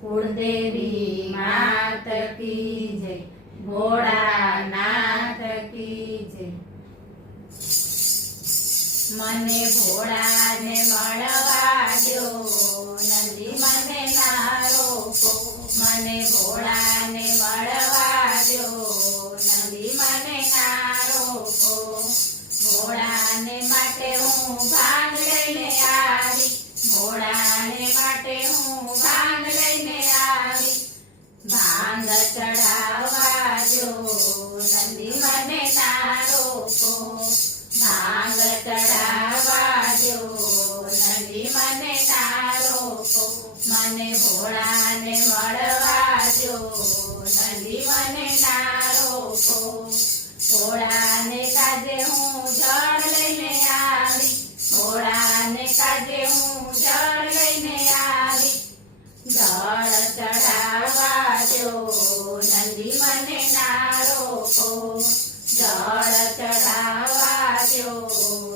कुलदेवी मात की जय, भोळानाथ की जय। मने भोळाने મળવા દ્યો, નંદી મને ના રોકો। મને ભોળાને મળવા દ્યો, નંદી મને ના રોકો। ભોળાને માટે હું ભાંગ લઈને આવી, ભોળાને માટે હું ભાંગ લઈને આવી। ભાંગ ચડાવવા દ્યો, નંદી મને ના રોકો। ભાંગ ચડાવવા દ્યો, નંદી મને ના રોકો। મને ભોળાને મળવા દ્યો, નંદી મને ના રોકો। ભોળાને કાજે હું જળ લઈને આવી, ભોળાને કાજે હું જળ લઈને આવી। જળ ચડાવવા દ્યો, નંદી મને ના રોકો। જળ ચડાવવા દ્યો,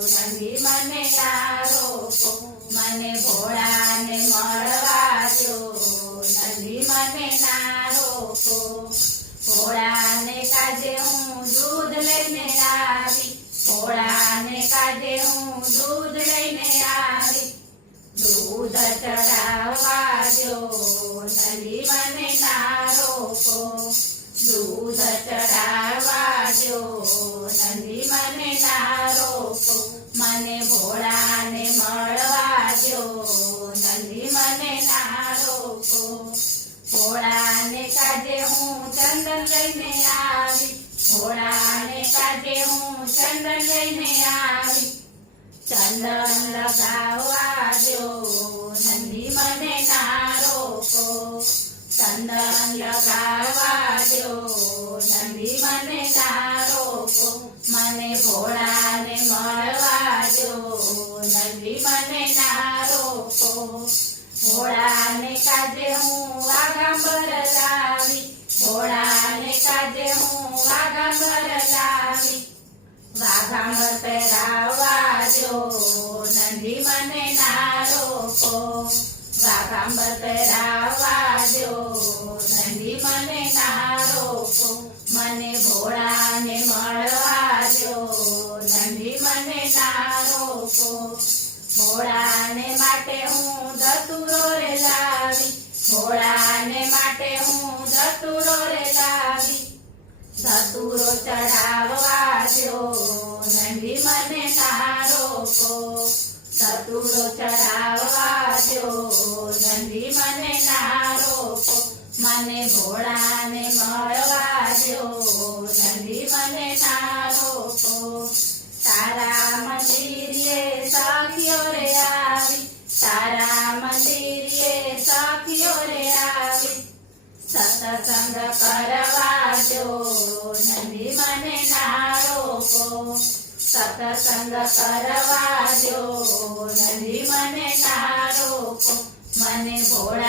નંદી મને ના રોકો। મને ભોળાને મળવા દ્યો, નંદી મને ના રોકો। ભોળાને કાજે હું દૂધ લઈને આવી, ભોળાને કાજે હું દૂધ લઈને આવી। दूध चढ़ावा द्यो, नंदी मने ना रोको। दूध चढ़ावा द्यो, नंदी मने ना रोको। मने भोळाने મળવા દ્યો, नंदी मने ना रोको। भोळाने काजे હું ચંદન લઈને આવી, ભોળાને કાજે હું ચંદન લઈને આવી। ચંદન લગાવવા દ્યો, નંદી મને ના રોકો। ચંદન લગાવવા દ્યો, નંદી મને ના રોકો। મને ભોળાને મળવા દ્યો, નંદી મને ના રોકો। ભોળાને કાજે હું વાઘાંબર લાવી, ભોળાને કાજે હું વાઘાંબર લાવી। વાઘાંબર પહેરાવવા દ્યો, નંદી મને ના રોકો। વાઘાંબર પહેરાવવા દ્યો, નંદી મને ના રોકો। મને ભોળાને મળવા દ્યો, નંદી મને ના રોકો। ભોળાને માટે હું ધતુરો રે લાવી, ભોળાને માટે હું ધતુરો રે લાવી। ધતુરો ચડાવવા દ્યો, નંદી મને ના રોકો। ધતુરો ચડાવવા દ્યો, નંદી મને ના રોકો। મને ભોળાને મળવા દ્યો, નંદી મને ના રોકો। તારા મંદિરે સખીઓ રે આવી, તારા મંદિરે સખીઓ રે આવી। સત્સંગ કરવા દ્યો, નંદી મને ના રોકો। સત્સંગ કરવા દ્યો, નંદી મને ના રોકો। મને ભોળા